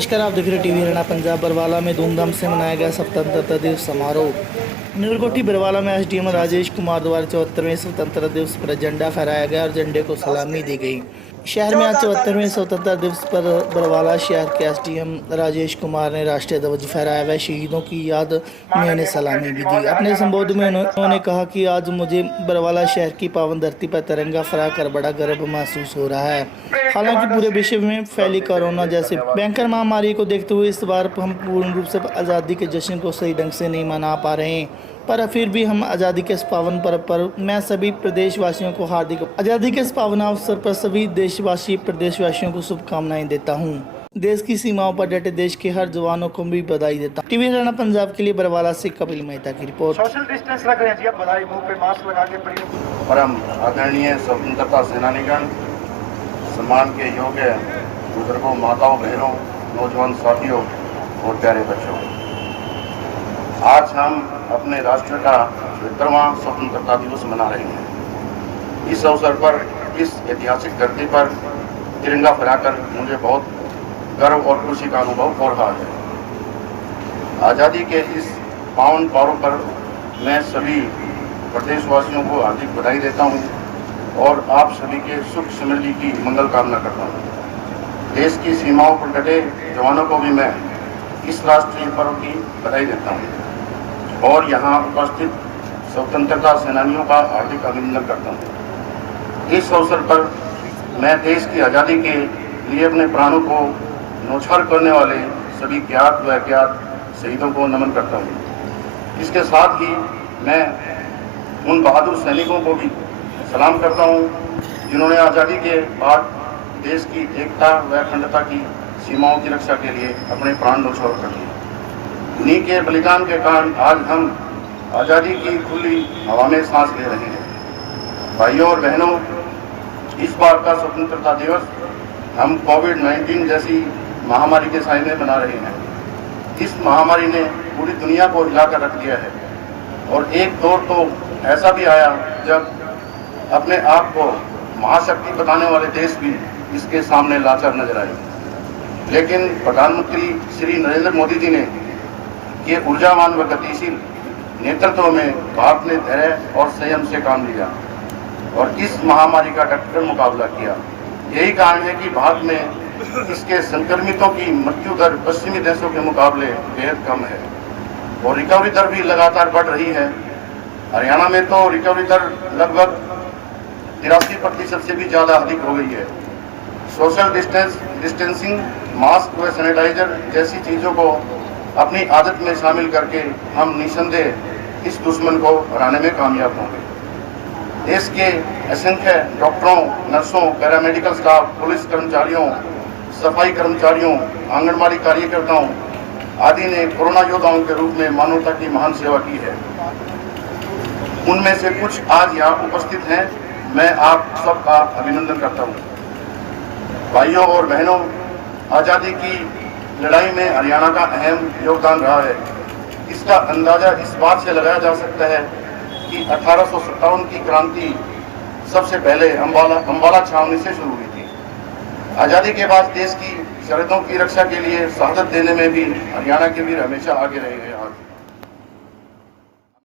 नमस्कार, आप देख रहे टीवी हरियाणा पंजाब। बरवाला में धूमधाम से मनाया गया स्वतंत्रता दिवस समारोह। न्यूरकोटी बरवाला में एसडीएम राजेश कुमार द्वारा 74वें स्वतंत्रता दिवस पर झंडा फहराया गया और झंडे को सलामी दी गई। शहर में आज 74वें स्वतंत्रता दिवस पर बरवाला शहर के एसडीएम राजेश कुमार ने राष्ट्रीय ध्वज फहराया व शहीदों की याद में उन्हें सलामी भी दी। अपने संबोधन में उन्होंने कहा कि आज मुझे बरवाला शहर की पावन धरती पर तिरंगा फहरा कर बड़ा गर्व महसूस हो रहा है। हालांकि पूरे विश्व में फैली कोरोना जैसे भयंकर महामारी को देखते हुए इस बार हम पूर्ण रूप से आज़ादी के जश्न को सही ढंग से नहीं मना पा रहे हैं, पर फिर भी हम आज़ादी के इस पावन पर्व पर मैं सभी प्रदेशवासियों को हार्दिक आज़ादी के इस पावन अवसर पर सभी देशवासी प्रदेशवासियों को शुभकामनाएं देता हूं। देश की सीमाओं पर डटे देश के हर जवानों को भी बधाई देता हूं। टीवी हरियाणा पंजाब के लिए बरवाला से कपिल मेहता की रिपोर्ट। सोशल डिस्टेंस रख रहे हैं जी, अब बधाई, मुंह पे मास्क लगा के पढ़िए। परम आदरणीय स्वतंत्रता सेनानीगण, सम्मान के योग्य बुजुर्गों, माताओं, बहनों, नौजवान साथियों और प्यारे बच्चों, आज हम अपने राष्ट्र का 75वां स्वतंत्रता दिवस मना रहे हैं। इस अवसर पर इस ऐतिहासिक धरती पर तिरंगा फहराकर मुझे बहुत गर्व और खुशी का अनुभव हो रहा है। आज़ादी के इस पावन पर्व पर मैं सभी प्रदेशवासियों को हार्दिक बधाई देता हूं और आप सभी के सुख समृद्धि की मंगल कामना करता हूं। देश की सीमाओं पर डटे जवानों को भी मैं इस राष्ट्रीय पर्व की बधाई देता हूं और यहाँ उपस्थित स्वतंत्रता सेनानियों का हार्दिक अभिनंदन करता हूं। इस अवसर पर मैं देश की आज़ादी के लिए अपने प्राणों को न्यौछावर करने वाले सभी ज्ञात व अज्ञात शहीदों को नमन करता हूं। इसके साथ ही मैं उन बहादुर सैनिकों को भी सलाम करता हूं जिन्होंने आज़ादी के बाद देश की एकता व अखंडता की सीमाओं की रक्षा के लिए अपने प्राण न्यौछावर कर दिए। उन्हीं के बलिदान के कारण आज हम आज़ादी की खुली हवा में सांस ले रहे हैं। भाइयों और बहनों, इस बार का स्वतंत्रता दिवस हम कोविड-19 जैसी महामारी के साय में मना रहे हैं। इस महामारी ने पूरी दुनिया को हिलाकर रख दिया है और एक दौर तो ऐसा भी आया जब अपने आप को महाशक्ति बताने वाले देश भी इसके सामने लाचार नजर आए। लेकिन प्रधानमंत्री श्री नरेंद्र मोदी जी ने ये ऊर्जावान व गतिशील नेतृत्व में भारत ने धैर्य और संयम से काम लिया और इस महामारी का डटकर मुकाबला किया। यही कारण है कि भारत में इसके संक्रमितों की मृत्यु दर पश्चिमी देशों के मुकाबले बेहद कम है और रिकवरी दर भी लगातार बढ़ रही है। हरियाणा में तो रिकवरी दर लगभग 83% से भी ज़्यादा अधिक हो गई है। सोशल डिस्टेंसिंग, मास्क व सैनिटाइजर जैसी चीज़ों को अपनी आदत में शामिल करके हम निसंदेह इस दुश्मन को हराने में कामयाब होंगे। देश के असंख्य डॉक्टरों, नर्सों, पैरामेडिकल स्टाफ, पुलिस कर्मचारियों, सफाई कर्मचारियों, आंगनबाड़ी कार्यकर्ताओं आदि ने कोरोना योद्धाओं के रूप में मानवता की महान सेवा की है। उनमें से कुछ आज यहाँ उपस्थित हैं। मैं आप सबका अभिनंदन करता हूँ। भाइयों और बहनों, आज़ादी की लड़ाई में हरियाणा का अहम योगदान रहा है। इसका अंदाजा इस बात से लगाया जा सकता है कि 1857 की क्रांति सबसे पहले अंबाला छावनी से शुरू हुई थी। आज़ादी के बाद देश की सरहदों की रक्षा के लिए शहादत देने में भी हरियाणा के वीर हमेशा आगे रहे हैं।